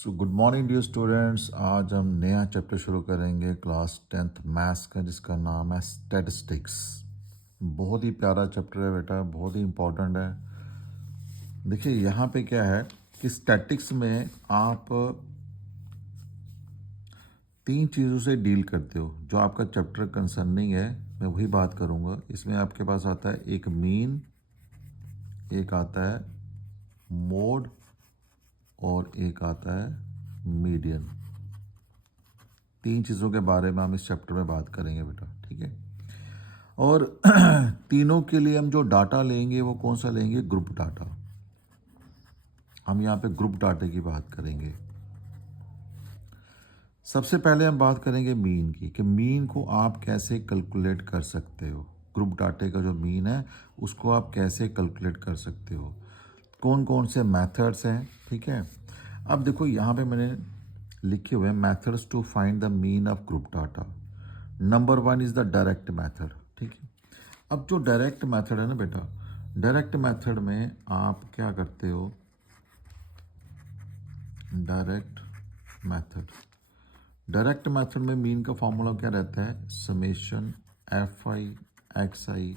Good morning dear students. आज हम नया चैप्टर शुरू करेंगे क्लास 10th मैथ्स का, जिसका नाम है स्टैटिस्टिक्स। बहुत ही प्यारा चैप्टर है बेटा, बहुत ही इम्पोर्टेंट है। देखिए यहाँ पे क्या है कि स्टैटिक्स में आप तीन चीज़ों से डील करते हो। जो आपका चैप्टर कंसर्निंग है मैं वही बात करूँगा। इसमें आपके पास आता है एक मीन, एक आता है मोड और एक आता है मीडियन। तीन चीज़ों के बारे में हम इस चैप्टर में बात करेंगे बेटा, ठीक है। और तीनों के लिए हम जो डाटा लेंगे वो कौन सा लेंगे? Group data. हम यहाँ पे ग्रुप डाटा की बात करेंगे। सबसे पहले हम बात करेंगे मीन की, कि मीन को आप कैसे कैलकुलेट कर सकते हो। ग्रुप डाटे का जो मीन है उसको आप कैसे कैलकुलेट कर सकते हो, कौन कौन से मेथड्स हैं, ठीक है। अब देखो यहाँ पे मैंने लिखे हुए हैं methods to find the mean of group data. Number 1 is the direct method, ठीक है। अब जो डायरेक्ट मेथड है ना बेटा, डायरेक्ट मेथड में आप क्या करते हो? डायरेक्ट मेथड में मीन का फॉर्मूला क्या रहता है? समेशन एफ आई एक्स आई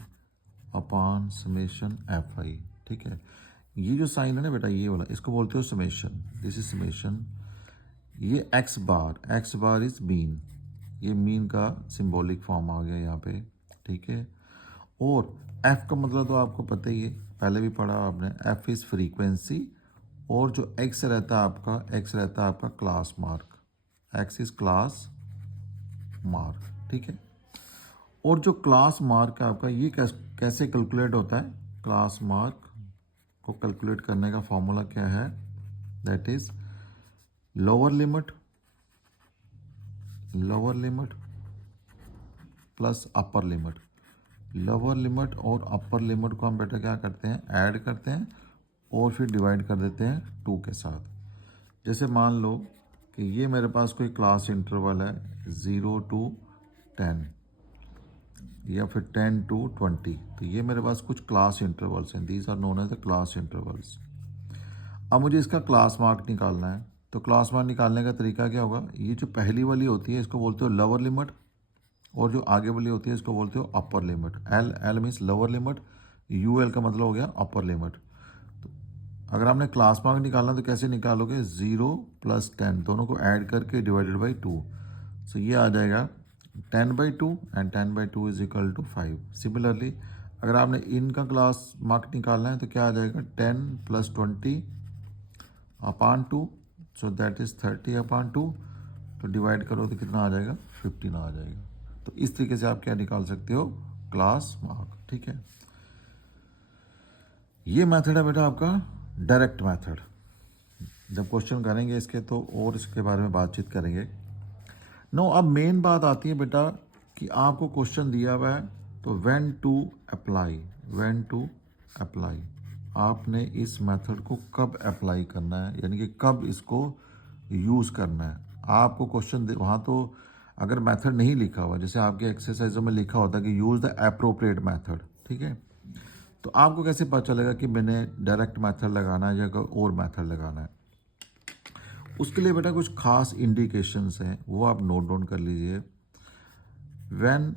अपॉन समेशन एफ आई, ठीक है। ये जो साइन है ना बेटा, ये वाला, इसको बोलते हो समेशन। This is summation. ये एक्स बार इज मीन। ये मीन का सिंबॉलिक फॉर्म आ गया यहाँ पे, ठीक है। और एफ का मतलब तो आपको पता ही है, पहले भी पढ़ा आपने। एफ इज़ फ्रीक्वेंसी, और जो एक्स रहता है आपका, एक्स रहता है आपका class mark. X is class mark, ठीक है। और जो क्लास मार्क है आपका, ये कैसे कैलकुलेट होता है? क्लास मार्क को कैलकुलेट करने का फॉर्मूला क्या है? That is lower limit plus upper limit. Lower limit और अपर लिमिट को हम बेटा क्या करते हैं? ऐड करते हैं और फिर डिवाइड कर देते हैं 2 के साथ। जैसे मान लो कि ये मेरे पास कोई क्लास इंटरवल है 0 to 10 या फिर 10 to 20। तो ये मेरे पास कुछ क्लास इंटरवल्स हैं, these are known as the class intervals. अब मुझे इसका क्लास मार्क निकालना है। तो क्लास मार्क निकालने का तरीका क्या होगा? ये जो पहली वाली होती है इसको बोलते हो लोअर लिमिट, और जो आगे वाली होती है इसको बोलते हो upper limit. L means lower limit, U L का मतलब हो गया अपर लिमिट। तो अगर आपने क्लास मार्क निकालना तो कैसे निकालोगे? 0 + 10 दोनों को ऐड करके डिवाइडेड बाई 2। सो ये आ जाएगा 10/2 and 10/2 is equal to 5। Similarly अगर आपने इनका क्लास मार्क निकालना है तो क्या आ जाएगा? 10 + 20 upon 2, so that is 30 upon 2। तो डिवाइड करो तो कितना आ जाएगा? 15 आ जाएगा। तो इस तरीके से आप क्या निकाल सकते हो? क्लास मार्क, ठीक है। ये मेथड है बेटा आपका डायरेक्ट मेथड। जब क्वेश्चन करेंगे इसके तो और इसके बारे में बातचीत करेंगे। नो, अब मेन बात आती है बेटा कि आपको क्वेश्चन दिया हुआ है तो व्हेन टू अप्लाई, आपने इस मेथड को कब अप्लाई करना है, यानी कि कब इसको यूज़ करना है। आपको क्वेश्चन वहाँ तो अगर मेथड नहीं लिखा हुआ, जैसे आपके एक्सरसाइजों में लिखा होता है कि यूज़ द एप्रोप्रिएट मेथड, ठीक है, तो आपको कैसे पता चलेगा कि मैंने डायरेक्ट मेथड लगाना है या कोई और मेथड लगाना है? उसके लिए बेटा कुछ खास इंडिकेशंस हैं, वो आप नोट डाउन कर लीजिए। When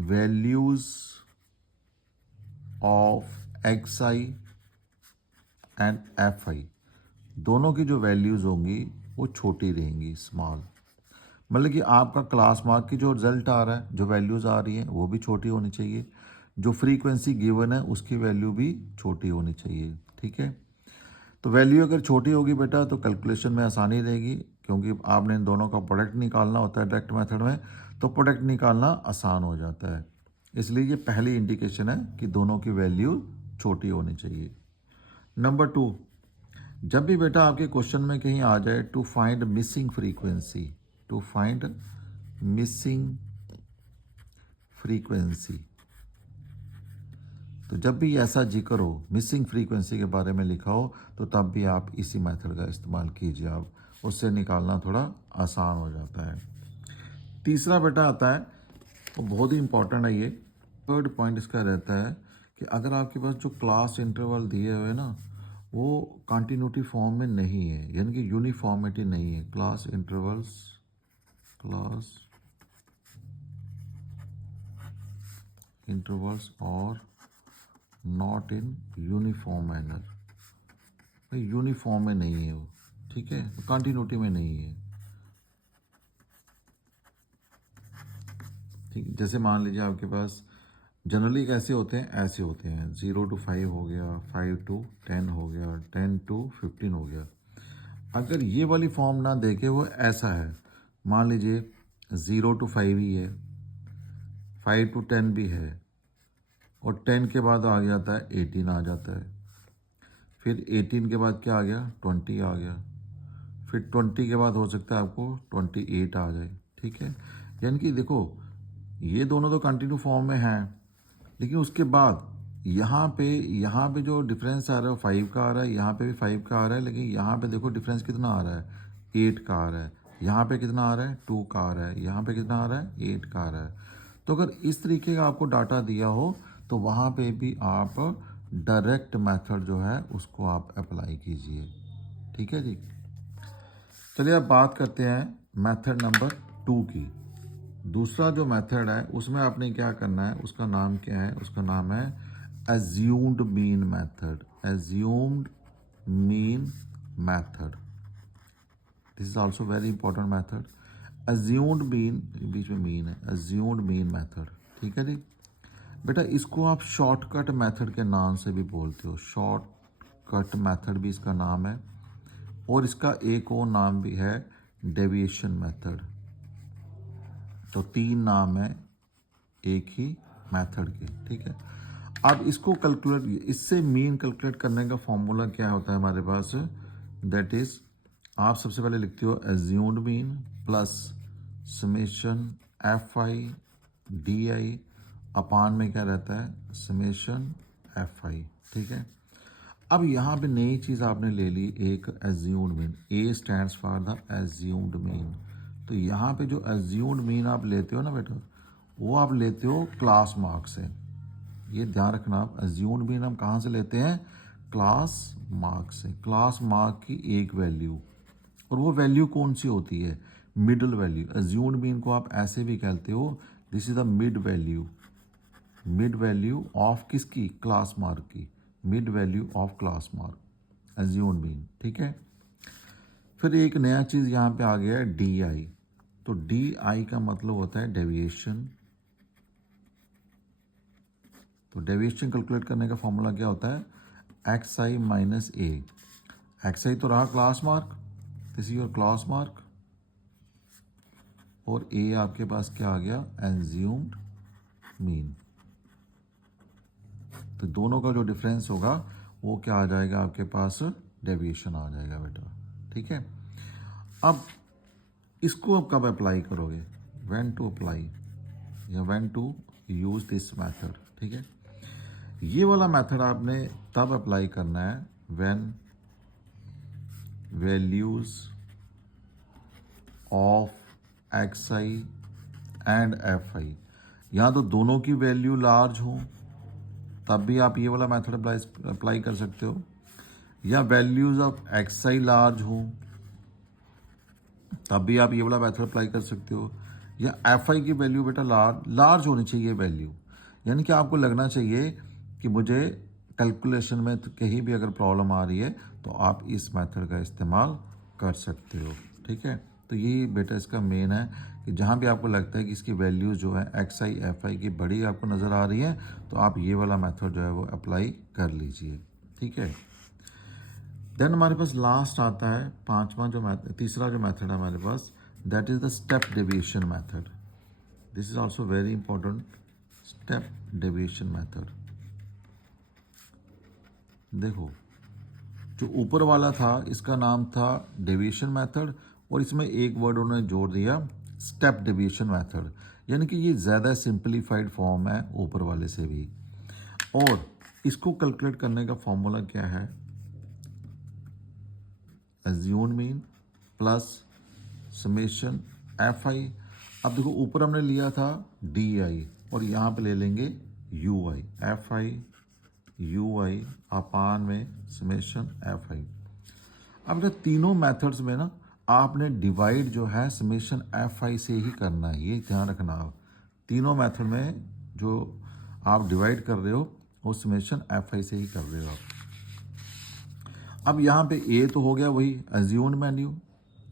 values of x I and F I, दोनों की जो वैल्यूज़ होंगी वो छोटी रहेंगी, स्मॉल। मतलब कि आपका क्लास मार्क की जो रिजल्ट आ रहा है, जो वैल्यूज़ आ रही हैं वो भी छोटी होनी चाहिए, जो फ्रीक्वेंसी गिवन है उसकी वैल्यू भी छोटी होनी चाहिए, ठीक है। तो वैल्यू अगर छोटी होगी बेटा तो कैलकुलेशन में आसानी रहेगी, क्योंकि आपने इन दोनों का प्रोडक्ट निकालना होता है डायरेक्ट मेथड में, तो प्रोडक्ट निकालना आसान हो जाता है। इसलिए ये पहली इंडिकेशन है कि दोनों की वैल्यू छोटी होनी चाहिए। नंबर 2, जब भी बेटा आपके क्वेश्चन में कहीं आ जाए टू फाइंड मिसिंग फ्रीक्वेंसी, तो जब भी ऐसा जिक्र हो, मिसिंग फ्रीक्वेंसी के बारे में लिखा हो, तो तब भी आप इसी मेथड का इस्तेमाल कीजिए। आप उससे निकालना थोड़ा आसान हो जाता है। तीसरा बेटा आता है, वो बहुत ही इंपॉर्टेंट है। ये थर्ड पॉइंट इसका रहता है कि अगर आपके पास जो क्लास इंटरवल दिए हुए ना, वो कंटिन्यूटी फॉर्म में नहीं है, यानी कि यूनिफॉर्मिटी नहीं है। क्लास इंटरवल्स और नॉट इन यूनिफॉर्म मैनर, भाई यूनिफॉर्म में नहीं है वो, ठीक है, कंटिन्यूटी में नहीं है। ठीक, जैसे मान लीजिए आपके पास जनरली कैसे होते हैं, ऐसे होते हैं, 0 to 5 हो गया, 5 to 10 हो गया, 10 to 15 हो गया। अगर ये वाली फॉर्म ना देखे वो ऐसा है, मान लीजिए 0 to 5 ही है, 5 to 10 भी है, और 10 के बाद आ जाता है 18 आ जाता है, फिर 18 के बाद क्या आ गया, 20 आ गया, फिर 20 के बाद हो सकता है आपको 28 आ जाए, ठीक है। यानी कि देखो ये दोनों तो कंटिन्यू फॉर्म में हैं, लेकिन उसके बाद यहाँ पे जो डिफरेंस आ रहा है 5 का आ रहा है, यहाँ पे भी 5 का आ रहा है, लेकिन यहाँ पे देखो डिफरेंस कितना आ रहा है, 8 का आ रहा है। यहाँ पे कितना आ रहा है, 2 का आ रहा है। यहाँ पे कितना आ रहा है, 8 का आ रहा है। तो अगर इस तरीके का आपको डाटा दिया हो तो वहाँ पे भी आप डायरेक्ट मेथड जो है उसको आप अप्लाई कीजिए, ठीक है जी। चलिए अब बात करते हैं मेथड नंबर 2 की। दूसरा जो मेथड है उसमें आपने क्या करना है, उसका नाम क्या है, उसका नाम है assumed mean method। assumed mean method, this is also very important method। assumed mean, बीच में mean है, assumed mean method, ठीक है जी। बेटा इसको आप शॉर्टकट मेथड के नाम से भी बोलते हो, शॉर्टकट मेथड भी इसका नाम है, और इसका एक और नाम भी है डेविएशन मेथड। तो 3 नाम है एक ही मेथड के, ठीक है। अब इसको कैलकुलेट, इससे मीन कैलकुलेट करने का फॉर्मूला क्या होता है हमारे पास, दैट इज आप सबसे पहले लिखते हो assumed mean plus summation F I D I upon में क्या रहता है, समेशन एफ आई, ठीक है। अब यहाँ पे नई चीज़ आपने ले ली एक assumed mean, A stands for the assumed mean. तो यहाँ पे जो एज्यूम्ड मीन आप लेते हो ना बेटा, वो आप लेते हो क्लास मार्क से। ये ध्यान रखना, आप एज्यूम्ड मीन हम कहाँ से लेते हैं, क्लास मार्क से। क्लास मार्क की एक वैल्यू, और वो वैल्यू कौन सी होती है, मिडल वैल्यू। एज्यूम्ड मीन को आप ऐसे भी कहते हो, this is the mid value, mid value of किसकी, क्लास मार्क की, mid value of class mark, assumed mean, ठीक है। फिर एक नया चीज़ यहाँ पे आ गया है डी आई। तो डी आई का मतलब होता है डेविएशन। तो डेविएशन कैलकुलेट करने का फॉर्मूला क्या होता है, एक्स आई माइनस ए। एक्स आई तो रहा class mark, this is your class mark, और ए आपके पास क्या आ गया, एज्यूम्ड मीन। तो दोनों का जो डिफरेंस होगा वो क्या आ जाएगा आपके पास, डेविएशन आ जाएगा बेटा, ठीक है। अब इसको अब कब अप्लाई करोगे, व्हेन टू अप्लाई या when to use this method, ठीक है। ये वाला मेथड आपने तब अप्लाई करना है when values of x I and F I, या तो दोनों की वैल्यू लार्ज हो तब भी आप ये वाला मेथड अप्लाई कर सकते हो, या values of x I large हो तब भी आप ये वाला मेथड अप्लाई कर सकते हो, या एफ आई की वैल्यू बेटा लार्ज होनी चाहिए वैल्यू, यानी कि आपको लगना चाहिए कि मुझे कैलकुलेशन में तो कहीं भी अगर प्रॉब्लम आ रही है तो आप इस मेथड का इस्तेमाल कर सकते हो, ठीक है। तो यही बेटा इसका मेन है कि जहाँ भी आपको लगता है कि इसकी वैल्यूज जो है एक्स आई एफ आई की बड़ी आपको नज़र आ रही है तो आप ये वाला मेथड जो है वो अप्लाई कर लीजिए, ठीक है। देन हमारे पास लास्ट आता है तीसरा जो मेथड है हमारे पास, that is the step deviation method. This is also very important, step deviation method. देखो जो ऊपर वाला था इसका नाम था डेविएशन मेथड, और इसमें एक वर्ड उन्होंने जोड़ दिया स्टेप डेविएशन मेथड, यानी कि ये ज़्यादा सिंपलीफाइड फॉर्म है ऊपर वाले से भी। और इसको कैलकुलेट करने का फॉर्मूला क्या है, assumed mean plus summation F आई। अब देखो ऊपर हमने लिया था डी आई और यहाँ पे ले लेंगे U I, F I U I upon में समेशन एफ आई। अब बेटा तीनों मेथड्स में ना आपने डिवाइड जो है समेशन एफ आई से ही करना है, ये ध्यान रखना। आप तीनों मेथड में जो आप डिवाइड कर रहे हो वो समेशन एफ आई से ही कर रहे हो आप। अब यहाँ पे ए तो हो गया वही एज्यूम्ड वैल्यू,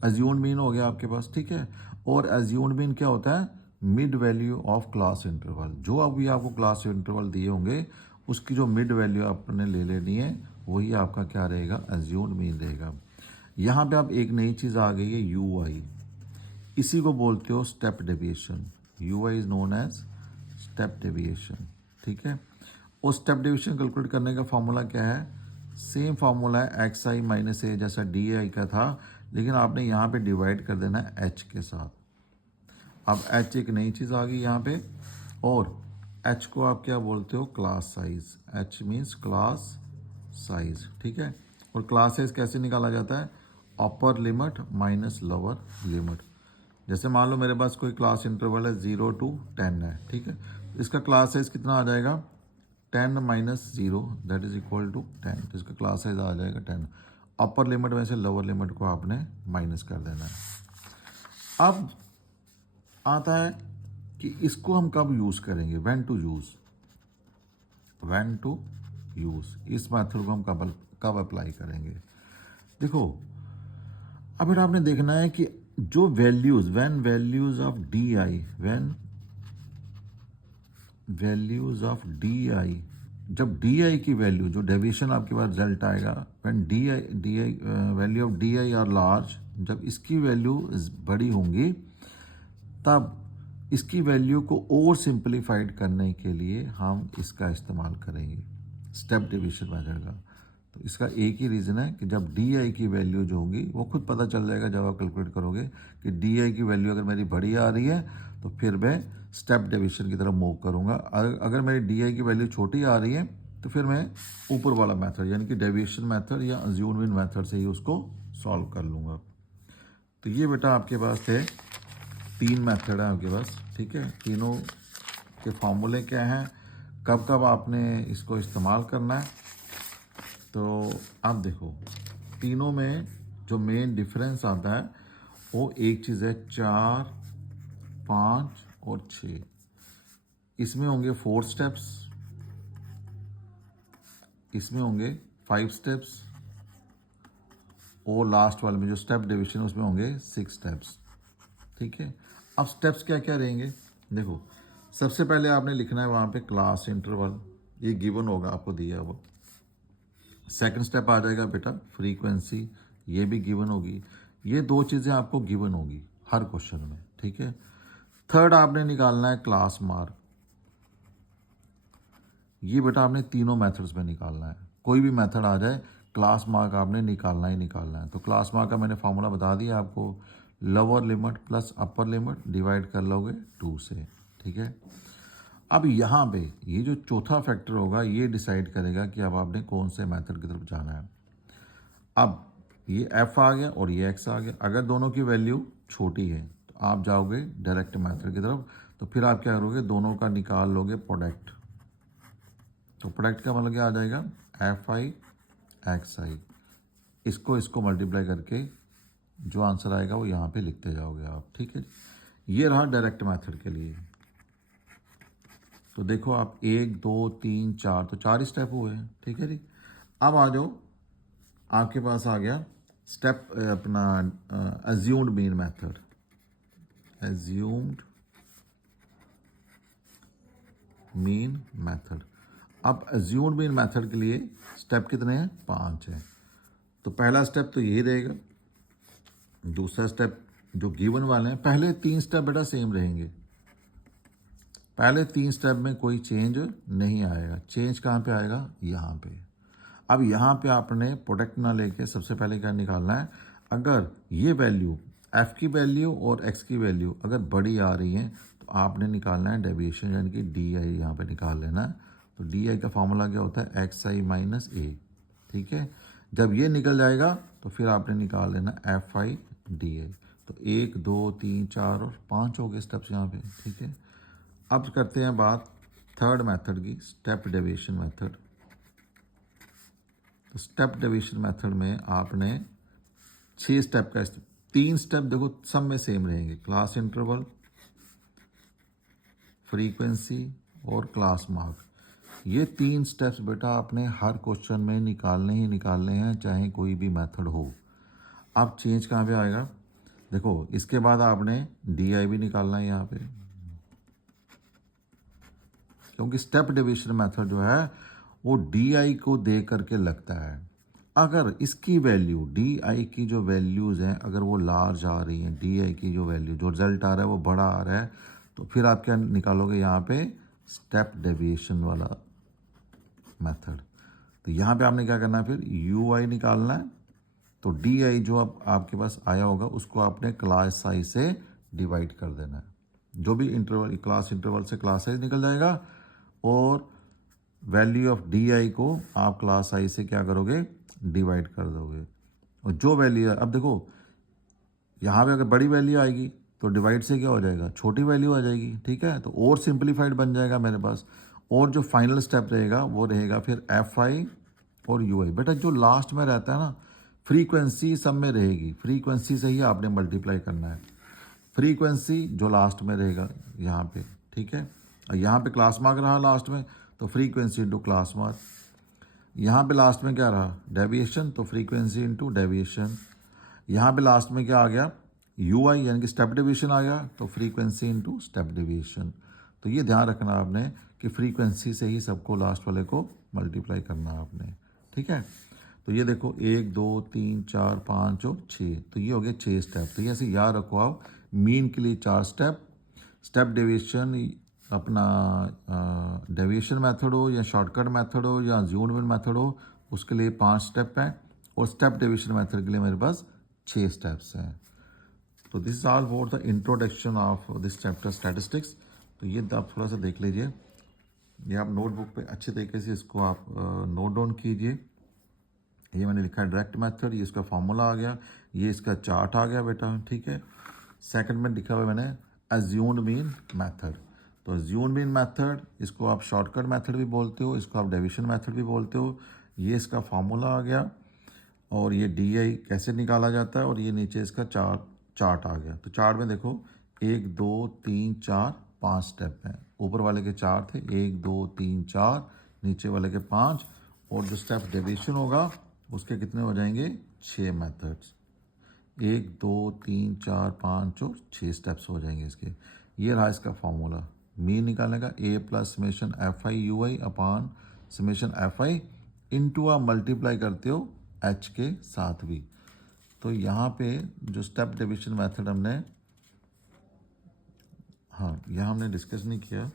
एज्यूम्ड मीन हो गया आपके पास, ठीक है। और एज्यूम्ड मीन क्या होता है? Mid value of class interval. जो अभी आपको क्लास इंटरवल दिए होंगे उसकी जो मिड वैल्यू आपने ले लेनी है वही आपका क्या रहेगा? एज्यूम्ड मीन रहेगा। यहाँ पे आप एक नई चीज़ आ गई है यू आई, इसी को बोलते हो step deviation. U I is known as step deviation, ठीक है। और स्टेप डेविएशन कैलकुलेट करने का फॉर्मूला क्या है? सेम फार्मूला है एक्स आई माइनस ए, जैसा डी आई का था, लेकिन आपने यहाँ पे डिवाइड कर देना है एच के साथ। अब एच एक नई चीज़ आ गई यहाँ पे, और एच को आप क्या बोलते हो? Class size. H means class size, ठीक है। और क्लास साइज कैसे निकाला जाता है? Upper limit minus lower limit. जैसे मान लो मेरे पास कोई क्लास इंटरवल है 0 to 10 है, ठीक है। इसका क्लास साइज कितना आ जाएगा? 10 minus 0 that is equal to 10। तो इसका क्लास साइज आ जाएगा 10। अपर लिमिट में से लोअर लिमिट को आपने माइनस कर देना है। अब आता है कि इसको हम कब यूज़ करेंगे? When to use, when to use. इस मेथड को हम कब अप्लाई करेंगे? देखो अब बेटा आपने देखना है कि जो values, when values of D I, when values of D I, जब डी आई की वैल्यू, जो डेविएशन आपके पास रिजल्ट आएगा, when D I value of D I R large, जब इसकी वैल्यू बड़ी होंगी तब इसकी वैल्यू को और सिंप्लीफाइड करने के लिए हम इसका इस्तेमाल करेंगे, स्टेप डिवीजन मेथड का। तो इसका एक ही रीज़न है कि जब डी आई की वैल्यू जो होगी वो खुद पता चल जाएगा जब आप कैलकुलेट करोगे कि डी आई की वैल्यू अगर मेरी बड़ी आ रही है तो फिर मैं स्टेप डिवीजन की तरफ मूव करूँगा। अगर मेरी डी आई की वैल्यू छोटी आ रही है तो फिर मैं ऊपर वाला मेथड यानी कि डेविएशन मेथड या अज्यूम्ड मेथड से ही उसको सॉल्व कर लूँगा। तो ये बेटा आपके पास थे 3 मेथड है आपके पास, ठीक है। तीनों के फॉर्मूले क्या हैं, कब कब आपने इसको इस्तेमाल करना है। तो आप देखो तीनों में जो मेन डिफरेंस आता है वो एक चीज़ है 4, 5 और 6। इसमें होंगे 4 स्टेप्स, इसमें होंगे 5 स्टेप्स, और लास्ट वाले में जो स्टेप डिवीजन है उसमें होंगे 6 स्टेप्स, ठीक है। अब स्टेप्स क्या क्या रहेंगे? देखो सबसे पहले आपने लिखना है वहाँ पे क्लास इंटरवल, ये गिवन होगा आपको दिया वो। सेकंड स्टेप आ जाएगा बेटा फ्रीक्वेंसी, ये भी गिवन होगी। ये 2 चीज़ें आपको गिवन होगी हर क्वेश्चन में, ठीक है। थर्ड आपने निकालना है क्लास मार्क। ये बेटा आपने तीनों मेथड्स में निकालना है, कोई भी मेथड आ जाए क्लास मार्क आपने निकालना ही निकालना है। तो क्लास मार्क का मैंने फार्मूला बता दिया आपको, lower limit plus upper limit divide कर लोगे 2 से, ठीक है। अब यहाँ पे ये जो चौथा फैक्टर होगा ये डिसाइड करेगा कि अब आपने कौन से मेथड की तरफ जाना है। अब ये एफ आ गया और ये एक्स आ गया, अगर दोनों की वैल्यू छोटी है तो आप जाओगे डायरेक्ट मेथड की तरफ। तो फिर आप क्या करोगे? दोनों का निकाल लोगे प्रोडक्ट। तो प्रोडक्ट का मतलब क्या आ जाएगा? एफ आई एक्स आई। इसको मल्टीप्लाई करके जो आंसर आएगा वो यहाँ पे लिखते जाओगे आप, ठीक है। ये रहा डायरेक्ट मेथड के लिए। तो देखो आप 1 2 3 4, तो 4 ही स्टेप हुए हैं, ठीक है जी। अब आ जाओ, आपके पास आ गया स्टेप अपना assumed mean method. Assumed mean method. अब एज्यूम्ड मीन मेथड के लिए स्टेप कितने हैं? 5 हैं। तो पहला स्टेप तो यही रहेगा। दूसरा स्टेप जो गिवन वाले हैं, पहले 3 स्टेप बेटा सेम रहेंगे, पहले 3 स्टेप में कोई चेंज नहीं आएगा। चेंज कहाँ पे आएगा? यहाँ पे। अब यहाँ पे आपने प्रोडक्ट ना लेके सबसे पहले क्या निकालना है? अगर ये वैल्यू एफ की वैल्यू और एक्स की वैल्यू अगर बड़ी आ रही है तो आपने निकालना है डेविएशन, यानी कि डी आई यहाँ पे निकाल लेना है। तो डी आई का फार्मूला क्या होता है? एक्स आई माइनस ए, ठीक है। जब ये निकल जाएगा तो फिर आपने निकाल लेना एफ आई डी आई। तो 1 2 3 4 और 5 हो गए स्टेप्स यहाँ पे, ठीक है। अब करते हैं बात थर्ड मेथड की, स्टेप डेविएशन मेथड। तो स्टेप डेविएशन मेथड में आपने 6 स्टेप का 3 स्टेप देखो सब में सेम रहेंगे, क्लास इंटरवल, फ्रीक्वेंसी और क्लास मार्क। ये 3 स्टेप्स बेटा आपने हर क्वेश्चन में निकालने ही निकालने हैं, चाहे कोई भी मेथड हो। अब चेंज कहाँ पे आएगा, देखो इसके बाद आपने DI भी निकालना है यहाँ पे, क्योंकि स्टेप डेविएशन मेथड जो है वो DI को दे करके लगता है। अगर इसकी वैल्यू DI की जो वैल्यूज़ हैं अगर वो लार्ज आ रही हैं, DI की जो वैल्यू जो रिजल्ट आ रहा है वो बड़ा आ रहा है, तो फिर आप क्या निकालोगे यहाँ पे, स्टेप डेविएशन वाला मेथड। तो यहाँ पे आपने क्या करना है, फिर UI निकालना है। तो DI जो अब आपके पास आया होगा उसको आपने क्लास साइज से डिवाइड कर देना है। जो भी इंटरवल क्लास इंटरवल से क्लास साइज निकल जाएगा, और वैल्यू ऑफ DI को आप क्लास साइज से क्या करोगे, डिवाइड कर दोगे। और जो वैल्यू है, अब देखो यहाँ पे अगर बड़ी वैल्यू आएगी तो डिवाइड से क्या हो जाएगा, छोटी वैल्यू आ जाएगी, ठीक है। तो और सिंप्लीफाइड बन जाएगा मेरे पास, और जो फाइनल स्टेप रहेगा वो रहेगा फिर FI और UI। बेटा जो लास्ट में रहता है ना, फ्रीक्वेंसी सब में रहेगी, फ्रीक्वेंसी से ही आपने मल्टीप्लाई करना है, फ्रीक्वेंसी जो लास्ट में रहेगा यहाँ पे, ठीक है। और यहाँ पे क्लास मार्क रहा लास्ट में, तो फ्रीक्वेंसी इंटू क्लास मार्क। यहाँ पे लास्ट में क्या रहा, डेविएशन, तो फ्रीक्वेंसी इंटू डेविएशन। यहाँ पे लास्ट में क्या आ गया, UI यानी कि स्टेप डेविएशन आ गया, तो फ्रीक्वेंसी इंटू स्टेप डेविएशन। तो ये ध्यान रखना आपने कि फ्रीक्वेंसी से ही सबको लास्ट वाले को मल्टीप्लाई करना है आपने, ठीक है। तो ये देखो 1 2 3 4 5 और 6, तो ये हो गए 6 स्टेप। तो ये ऐसे याद रखो आप, मीन के लिए 4 स्टेप, स्टेप डेविएशन अपना डेविएशन मेथड हो या शॉर्टकट मेथड हो या अज्यूम्ड मेथड हो, उसके लिए 5 स्टेप हैं, और स्टेप डेविएशन मेथड के लिए मेरे पास 6 स्टेप्स हैं। तो this is all for the introduction of this chapter statistics. तो ये आप थोड़ा सा देख लीजिए, ये आप नोटबुक पे अच्छे तरीके से इसको आप नोट डाउन कीजिए। ये मैंने लिखा है डायरेक्ट मेथड, ये इसका फॉर्मूला आ गया, ये इसका चार्ट आ गया बेटा, ठीक है। सेकंड में लिखा हुआ मैंने अज्यूम्ड मीन मेथड। तो अज्यूम्ड मीन मेथड, इसको आप शॉर्टकट मेथड भी बोलते हो, इसको आप डेविएशन मेथड भी बोलते हो। ये इसका फार्मूला आ गया, और ये DI कैसे निकाला जाता है, और ये नीचे इसका चार्ट आ गया। तो चार्ट में देखो 1 2 3 4 5 स्टेप हैं, ऊपर वाले के 4 थे, 1 2 3 4, नीचे वाले के 5, और जो स्टेप डेविएशन होगा उसके कितने हो जाएंगे, 6 मेथड्स, 1 2 3 4 5 और 6 स्टेप्स हो जाएंगे इसके। ये रहा इसका फॉर्मूला मीन निकालने का, A plus summation FI UI upon summation FI into आप मल्टीप्लाई करते हो H के साथ भी। तो यहाँ पे जो स्टेप डेविएशन मेथड हमने, हाँ यहाँ हमने डिस्कस नहीं किया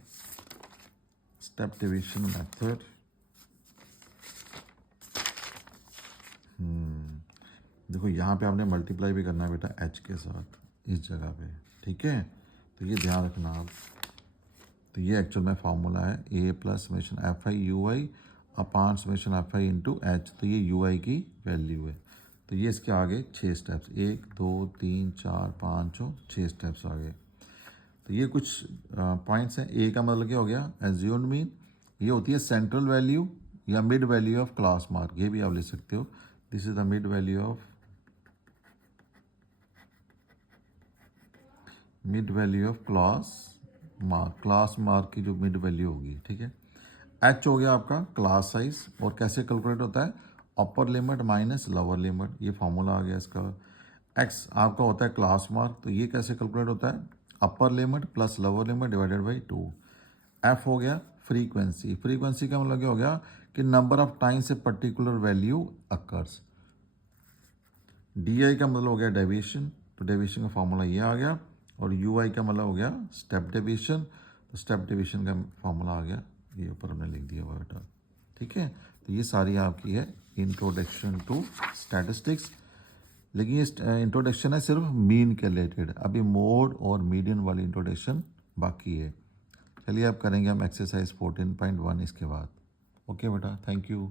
स्टेप डेविएशन मेथड। देखो यहाँ पे आपने मल्टीप्लाई भी करना है बेटा H के साथ इस जगह पे, ठीक है। तो ये ध्यान रखना आप। तो ये एक्चुअल में फार्मूला है, A plus summation FI UI upon summation FI into H। तो ये UI की वैल्यू है। तो ये इसके आगे 6 स्टेप्स, 1 2 3 4 5 और 6 स्टेप्स आ गए। तो ये कुछ पॉइंट्स हैं। A का मतलब क्या हो गया, एज्यूम्ड मीन, ये होती है सेंट्रल वैल्यू या mid value of class mark, ये भी आप लिख सकते हो। This is the mid value of class mark की जो मिड वैल्यू होगी, ठीक है। H हो गया आपका क्लास साइज, और कैसे कैलकुलेट होता है, upper limit minus lower limit, ये फार्मूला आ गया इसका। X आपका होता है क्लास मार्क, तो ये कैसे कैलकुलेट होता है, upper limit plus lower limit divided by 2। F हो गया फ्रीक्वेंसी, फ्रीक्वेंसी का मतलब क्या हो गया कि number of times a particular value occurs. DI का मतलब हो गया डेविएशन, तो डेविएशन का फार्मूला ये आ गया, और UI का मतलब हो गया स्टेप डेविएशन, तो स्टेप डेविएशन का फार्मूला आ गया, ये ऊपर हमने लिख दिया हुआ बेटा, ठीक है। तो ये सारी आपकी है इंट्रोडक्शन टू स्टैटिस्टिक्स। लेकिन ये इंट्रोडक्शन है सिर्फ मीन के रिलेटेड, अभी मोड और मीडियन वाली इंट्रोडक्शन बाकी है। चलिए अब करेंगे हम एक्सरसाइज 14.1 इसके बाद। ओके बेटा, थैंक यू।